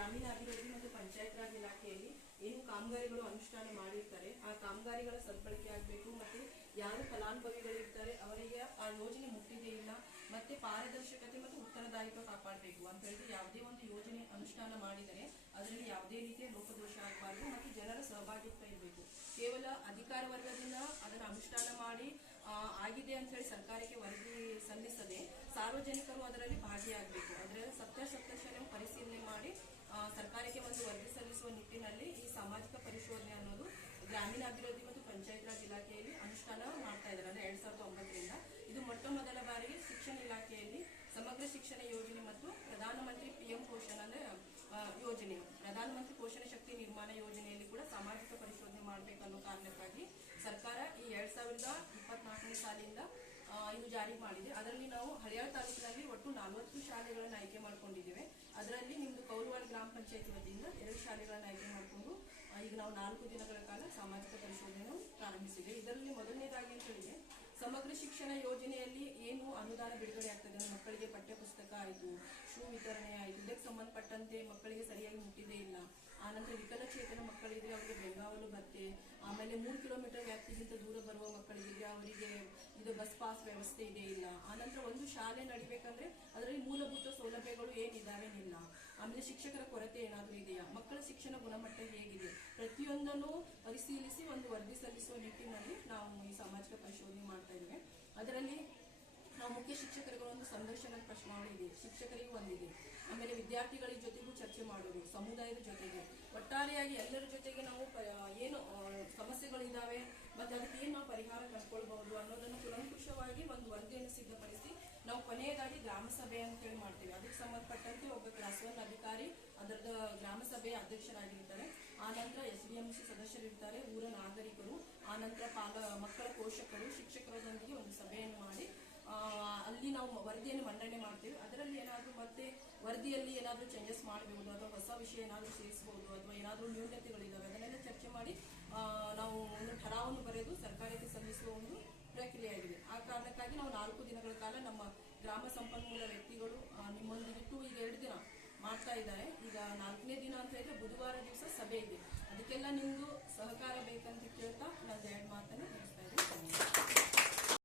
ಗ್ರಾಮೀಣಾಭಿವೃದ್ಧಿ ಮತ್ತು ಪಂಚಾಯತ್ ರಾಜ್ ಇಲಾಖೆಯಲ್ಲಿ ಏನು ಕಾಮಗಾರಿಗಳು ಅನುಷ್ಠಾನ ಮಾಡಿರ್ತಾರೆ, ಆ ಕಾಮಗಾರಿಗಳ ಸದ್ಬಳಕೆ ಆಗಬೇಕು ಮತ್ತು ಯಾರು ಫಲಾನುಭವಿಗಳಿರ್ತಾರೆ ಅವರಿಗೆ ಆ ಯೋಜನೆ ಮುಟ್ಟಿದೆ ಇಲ್ಲ ಮತ್ತೆ ಪಾರದರ್ಶಕತೆ ಮತ್ತು ಉತ್ತರದಾಯಿತ್ವ ಕಾಪಾಡಬೇಕು ಅಂತ ಹೇಳಿದ್ರೆ ಯಾವುದೇ ಒಂದು ಯೋಜನೆ ಅನುಷ್ಠಾನ ಮಾಡಿದರೆ ಅದರಲ್ಲಿ ಯಾವುದೇ ರೀತಿಯ ಲೋಪದೋಷ ಆಗಬಾರ್ದು ಮತ್ತು ಜನರ ಸಹಭಾಗಿತ್ವ ಇರಬೇಕು. ಕೇವಲ ಅಧಿಕಾರ ವರ್ಗದಿಂದ ಅದನ್ನು ಅನುಷ್ಠಾನ ಮಾಡಿ ಆಗಿದೆ ಅಂತ ಹೇಳಿ ಸರ್ಕಾರಕ್ಕೆ ವರದಿ ಸಲ್ಲಿಸದೆ ಸಾರ್ವಜನಿಕರು ಅದರಲ್ಲಿ ಭಾಗಿಯಾಗಬೇಕು. ಅದರ ಸತ್ಯಾಸತ್ಯಾಶನ ಪರಿಶೀಲನೆ ಮಾಡಿ ಆ, ಸರ್ಕಾರಕ್ಕೆ ಒಂದು ವರದಿ ಸಲ್ಲಿಸುವ ನಿಟ್ಟಿನಲ್ಲಿ ಈ ಸಾಮಾಜಿಕ ಪರಿಶೋಧನೆ ಅನ್ನೋದು ಗ್ರಾಮೀಣಾಭಿವೃದ್ಧಿ ಮತ್ತು ಪಂಚಾಯತ್ ರಾಜ್ ಇಲಾಖೆಯಲ್ಲಿ ಅನುಷ್ಠಾನ ಮಾಡ್ತಾ ಇದ್ದಾರೆ. ಅಂದ್ರೆ ಎರಡ್ ಸಾವಿರದ ಒಂಬತ್ತರಿಂದ. ಇದು ಮೊಟ್ಟ ಮೊದಲ ಬಾರಿಗೆ ಶಿಕ್ಷಣ ಇಲಾಖೆಯಲ್ಲಿ ಸಮಗ್ರ ಶಿಕ್ಷಣ ಯೋಜನೆ ಮತ್ತು ಪ್ರಧಾನಮಂತ್ರಿ ಪಿಎಂ ಪೋಷಣ ಅಂದ್ರೆ ಯೋಜನೆ. ಪ್ರಧಾನಮಂತ್ರಿ ಪೋಷಣ ಶಕ್ತಿ ನಿರ್ಮಾಣ ಯೋಜನೆಯಲ್ಲಿ ಕೂಡ ಸಾಮಾಜಿಕ ಪರಿಶೋಧನೆ ಮಾಡಬೇಕನ್ನೋ ಕಾರಣಕ್ಕಾಗಿ ಸರ್ಕಾರ ಈ ಎರಡ್ ಸಾವಿರದ ಇಪ್ಪತ್ನಾಲ್ಕನೇ ಸಾಲಿಂದ ಇದು ಜಾರಿ ಮಾಡಿದೆ. ಅದರಲ್ಲಿ ನಾವು ಹಳೆಯ ತಾಲೂಕಿನಲ್ಲಿ ಒಟ್ಟು ನಲವತ್ತು ಶಾಲೆಗಳನ್ನು ಆಯ್ಕೆ ಮಾಡ್ಕೊಂಡಿದ್ದೇವೆ. ಅದರಲ್ಲಿ ನಿಮ್ದು ಕೌಲವಾಡ ಗ್ರಾಮ ಪಂಚಾಯತ್ ವತಿಯಿಂದ ಎರಡು ಶಾಲೆಗಳನ್ನು ಆಯ್ಕೆ ಮಾಡಿಕೊಂಡು ಈಗ ನಾವು ನಾಲ್ಕು ದಿನಗಳ ಕಾಲ ಸಾಮಾಜಿಕ ಪರಿಶೋಧನೆಯನ್ನು ಪ್ರಾರಂಭಿಸಿದೆ ಇದರಲ್ಲಿ ಮೊದಲನೇದಾಗಿ ಅಂತ ಹೇಳಿದ್ರೆ, ಸಮಗ್ರ ಶಿಕ್ಷಣ ಯೋಜನೆಯಲ್ಲಿ ಏನು ಅನುದಾನ ಬಿಡುಗಡೆ ಆಗ್ತದೆ ಮಕ್ಕಳಿಗೆ ಪಠ್ಯ ಪುಸ್ತಕ ಆಯಿತು, ಶೂ ವಿತರಣೆ ಆಯಿತು, ಇದಕ್ಕೆ ಸಂಬಂಧಪಟ್ಟಂತೆ ಮಕ್ಕಳಿಗೆ ಸರಿಯಾಗಿ ಮುಟ್ಟಿದೆ ಇಲ್ಲ. ಆನಂತರ ವಿಕಲಚೇತನ ಮಕ್ಕಳಿದ್ರೆ ಅವರಿಗೆ ಬೆಂಗಾವಲು ಭತ್ತೆ ಆಮೇಲೆ ಮೂರು ಕಿಲೋಮೀಟರ್ ವ್ಯಾಪ್ತಿಗಿಂತ ದೂರ ಬರುವ ಮಕ್ಕಳಿಗೆ ಅವರಿಗೆ ಇದು ಬಸ್ ಪಾಸ್ ವ್ಯವಸ್ಥೆ ಇದೆ ಇಲ್ಲ. ಆನಂತರ ಒಂದು ಶಾಲೆ ನಡಿಬೇಕಂದ್ರೆ ಅದರಲ್ಲಿ ಮೂಲಭೂತ ಸೌಲಭ್ಯಗಳು ಏನಿದಾವೇನಿಲ್ಲ ಆಮೇಲೆ ಶಿಕ್ಷಕರ ಕೊರತೆ ಏನಾದರೂ ಇದೆಯಾ? ಮಕ್ಕಳ ಶಿಕ್ಷಣ ಗುಣಮಟ್ಟ ಹೇಗಿದೆ? ಪ್ರತಿಯೊಂದನ್ನು ಪರಿಶೀಲಿಸಿ ಒಂದು ವರದಿ ಸಲ್ಲಿಸುವ ನಿಟ್ಟಿನಲ್ಲಿ ನಾವು ಈ ಸಾಮಾಜಿಕ ಪರಿಶೋಧನೆ ಮಾಡ್ತಾ ಇದ್ದೇವೆ. ಅದರಲ್ಲಿ ನಾವು ಮುಖ್ಯ ಶಿಕ್ಷಕರಿಗೆ ಒಂದು ಸಂದರ್ಶನ ಪ್ರಶ್ನಾವಳಿ ಶಿಕ್ಷಕರಿಗೂ ಒಂದಿದೆ. ಆಮೇಲೆ ವಿದ್ಯಾರ್ಥಿಗಳ ಜೊತೆಗೂ ಚರ್ಚೆ ಮಾಡೋದು, ಸಮುದಾಯದ ಜೊತೆಗೆ. ಒಟ್ಟಾರೆಯಾಗಿ ಎಲ್ಲರ ಜೊತೆಗೆ ನಾವು ಏನು ಸಮಸ್ಯೆಗಳಿದ್ದಾವೆ ಮತ್ತೆ ಅದಕ್ಕೆ ಏನು ನಾವು ಪರಿಹಾರ ಕಂಡುಕೊಳ್ಬಹುದು ಅನ್ನೋದನ್ನು ಕುಲಂಕುಷವಾಗಿ ಒಂದು ವರದಿಯನ್ನು ಸಿದ್ಧಪಡಿಸಿ ನಾವು ಕೊನೆಯದಾಗಿ ಗ್ರಾಮ ಸಭೆ ಅಂತೇಳಿ ಮಾಡ್ತೀವಿ. ಅದಕ್ಕೆ ಸಂಬಂಧಪಟ್ಟಂತೆ ಒಬ್ಬ ಕ್ಲಾಸ್ ಒನ್ ಅಧಿಕಾರಿ ಅದರದ ಗ್ರಾಮ ಸಭೆಯ ಅಧ್ಯಕ್ಷರಾಗಿರ್ತಾರೆ. ಆ ಎಸ್ಡಿಎಂಸಿ ಎಸ್ ಡಿ ಸದಸ್ಯರಿರ್ತಾರೆ ಊರ ನಾಗರಿಕರು, ಆನಂತರ ನಂತರ ಪಾಲ, ಮಕ್ಕಳ ಪೋಷಕರು, ಶಿಕ್ಷಕರೊಂದಿಗೆ ಒಂದು ಸಭೆಯನ್ನು ಮಾಡಿ ಅಲ್ಲಿ ನಾವು ವರದಿಯನ್ನು ಮಂಡನೆ ಮಾಡ್ತೇವೆ. ಅದರಲ್ಲಿ ಏನಾದರೂ ಮತ್ತೆ ವರದಿಯಲ್ಲಿ ಏನಾದರೂ ಚೇಂಜಸ್ ಮಾಡಬಹುದು ಅಥವಾ ಹೊಸ ವಿಷಯ ಏನಾದರೂ ಸೇರಿಸಬಹುದು ಅಥವಾ ಏನಾದರೂ ನ್ಯೂನತೆಗಳಿದ್ದಾವೆ, ಅದನ್ನೆಲ್ಲ ಚರ್ಚೆ ಮಾಡಿ ನಾವು ಒಂದು ಠರಾವನ್ನು ಬರೆದು ಸರ್ಕಾರಕ್ಕೆ ಸಲ್ಲಿಸುವ ಒಂದು ಪ್ರಕ್ರಿಯೆಯಾಗಿದೆ. ಆ ಕಾರಣಕ್ಕಾಗಿ ನಾವು ನಾಲ್ಕು ದಿನಗಳ ಕಾಲ ನಮ್ಮ ಗ್ರಾಮ ಸಂಪನ್ಮೂಲ ವ್ಯಕ್ತಿಗಳು ನಿಮ್ಮೊಂದಿಗಿಟ್ಟು ಈಗ ಎರಡು ದಿನ ಮಾಡ್ತಾ ಇದ್ದಾರೆ. ಈಗ ನಾಲ್ಕನೇ ದಿನ ಅಂತ ಹೇಳಿದ್ರೆ ಬುಧವಾರ ದಿವಸ ಸಭೆ ಇದೆ. ಅದಕ್ಕೆಲ್ಲ ನಿಮ್ದು ಸಹಕಾರ ಬೇಕಂತ ಕೇಳ್ತಾ